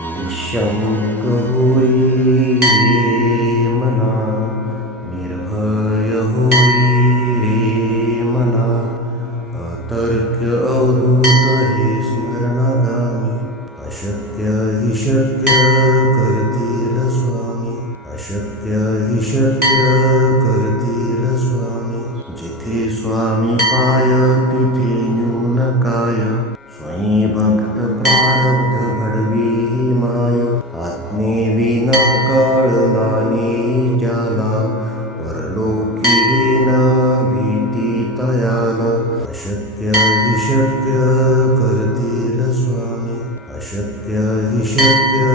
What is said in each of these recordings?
निःशंक होई रे मना, निर्भय होई रे मना, अतर्क्य अवधूत हे स्मरणागामी, अशक्य हि शक्य करतील स्वामी, अशक्य हि शक्य करतील स्वामी. जिथे स्वामी पाय तिथे न्यून काय, स्वयं भक्त प्रारब्ध घडवी ही माय. आज्ञेविना कळला नाही ज्याला, परलोकी न भीती तयाला. अशक्य हि शक्य करतील स्वामी, अशक्य हि शक्य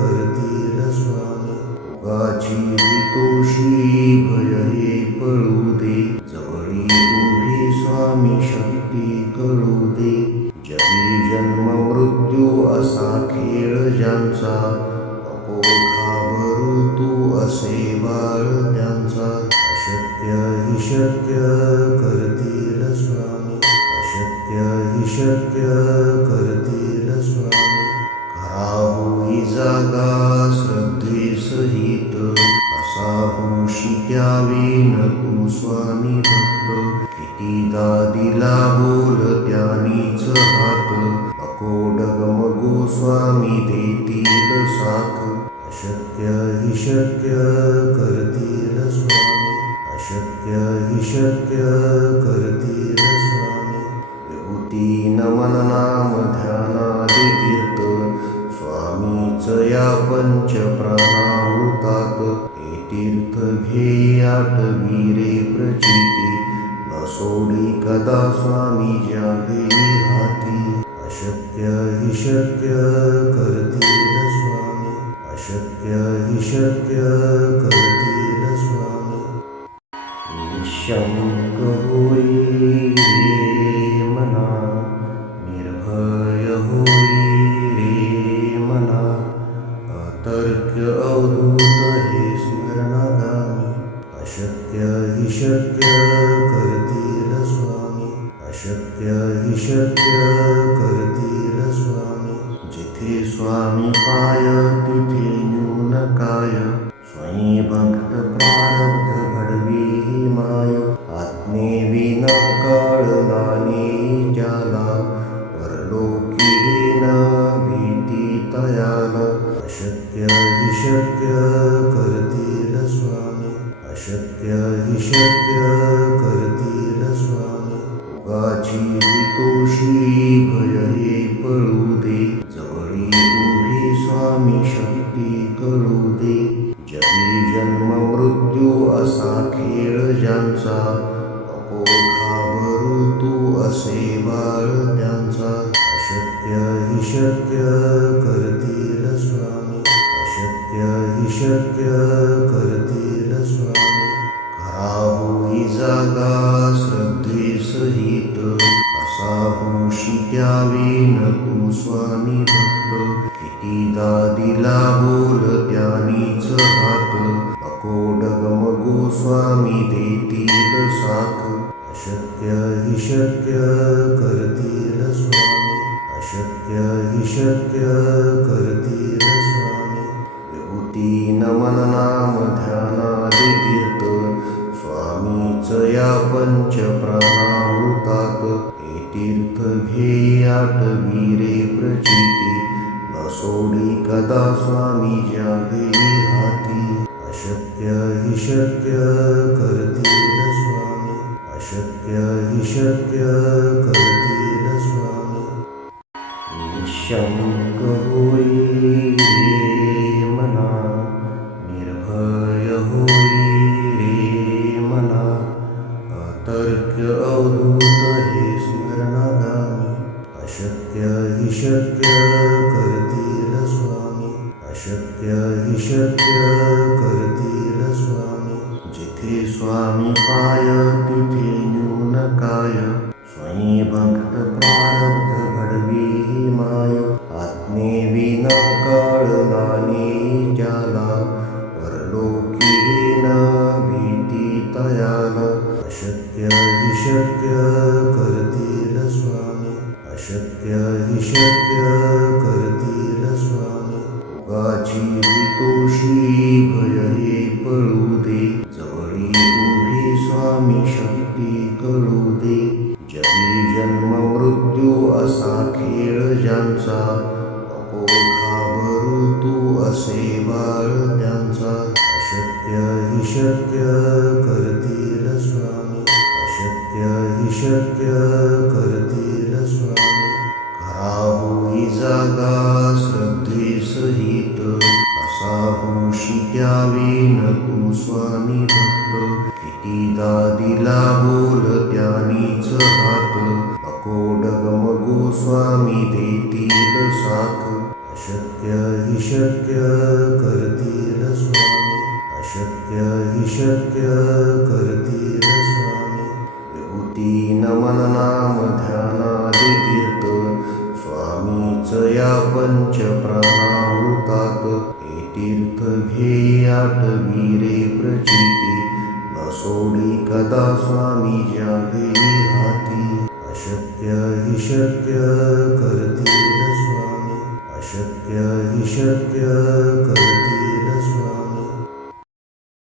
करतील स्वामी. उगाची तोषी भय हे पळू दे, जवळी उभी स्वामी शक्ती कळू दे. जगी जन्म मृत्यू असा खेळ ज्यांचा, नको घाबरू तू असे बाळ त्यांचा. अशक्य हि शक्य करतील स्वामी, अशक्य हि शक्य करतील स्वामी. खरा होई जागा श्रद्धे सहित, असा होशी द्यावी न तू स्वामी भक्त. कितीदा दिला बोल त्यानीच हात, नको डगमगू स्वामी देतील साथ. अशक्य हि शक्य करतील स्वामी, अशक्य हि शक्य करतील स्वामी. विभूती नमन नाम ध्यानादि तीर्थ, स्वामीच या पंच प्राणामृतात. हे तीर्थ घेई आठवी रे प्रचिती, न सोडी कदा स्वामी ज्या घेई हाती. अशक्य हि शक्य करतील स्वामी, अशक्य हि शक्य करतील स्वामी. निःशंक होई रे मना, निर्भय होई रे मना, अतर्क्य अवधूत हे स्मरणागामी. अशक्य हि शक्य करतील स्वामी, अशक्य हि शक्य करतील स्वामी. जिथे स्वामी पाय तिथे न्यून काय, स्वयं भक्त प्रारब्ध घडवी ही माय. आज्ञेविना कळला नाही ज्याला, परलोकी न भीती तयाला. अशक्य हि शक्य करतील स्वामी, अशक्य हि शक्य करतील स्वामी. उगाची तोषी भय हे पळू दे, जवळी उभी स्वामी शक्ती कळू दे. जगी जन्म मृत्यू असा खेळ ज्यांचा, नको घाबरू तू असे बाळ त्यांचा. अशक्य हि शक्य करतील स्वामी, अशक्य हि शक्य करतील स्वामी. खरा होई जागा श्रद्धे सहित, असा होशी द्यावी न तू स्वामी भक्त. कितीदा दिला बोल त्यानीच हात, नको डगमगू स्वामी देतील साथ. अशक्य हि शक्य करतील स्वामी, अशक्य हि शक्य करतील स्वामी. विभूती नमन नाम ध्यानादि तीर्थ, स्वामीच या पंच प्राणामृतात. हे तीर्थ घेई आठवी रे प्रचिती, न सोडी कदा स्वामी ज्या घेई हाती. अशक्य हि शक्य करतील स्वामी, अशक्य हि शक्य करतील स्वामी. निःशंक होई रे मना, निर्भय होई रे मना, अतर्क्य अवधूत हे स्मरणागामी. अशक्य हि शक्य करतील स्वामी, अशक्य हि शक्य करतील स्वामी. जिथे स्वामी पाय तिथे न्यून काय, स्वयं भक्त प्रारब्ध घडवी ही माय. आज्ञेविना कळला नाही ज्याला, परलोकी न भीती तयाला. अशक्य हि शक्य करतील स्वामी, अशक्य हि शक्य करतील स्वामी. पापाची भीतोशी भय हे पळू दे, जवळी उभी स्वामी शक्ती कळू दे. जगी जन्म मृत्यू असा खेळ ज्यांचा, नको घाबरू तू असे बाळ त्यांचा. अशक्य हि शक्य करतील स्वामी, अशक्य हि शक्य करतील स्वामी. खरा होई जागा श्रद्धेसहित, कसा होशी त्यावेन तू स्वामी भक्त. कितीदा दिला बोल त्यानीच हात, नको डगमगू स्वामी देतील साथ. अशक्य हि शक्य करतील स्वामी, अशक्य हि शक्य करतील स्वामी. विभूती नमन नाम ध्यानादि तीर्थ, स्वामीच या पंच प्राणाहुतात. हे तीर्थ घे आठवी रे प्रचिती, न सोडी कदा स्वामी ज्यावेळी हाती. अशक्य हि शक्य करतील स्वामी, अशक्य हि शक्य करतील स्वामी.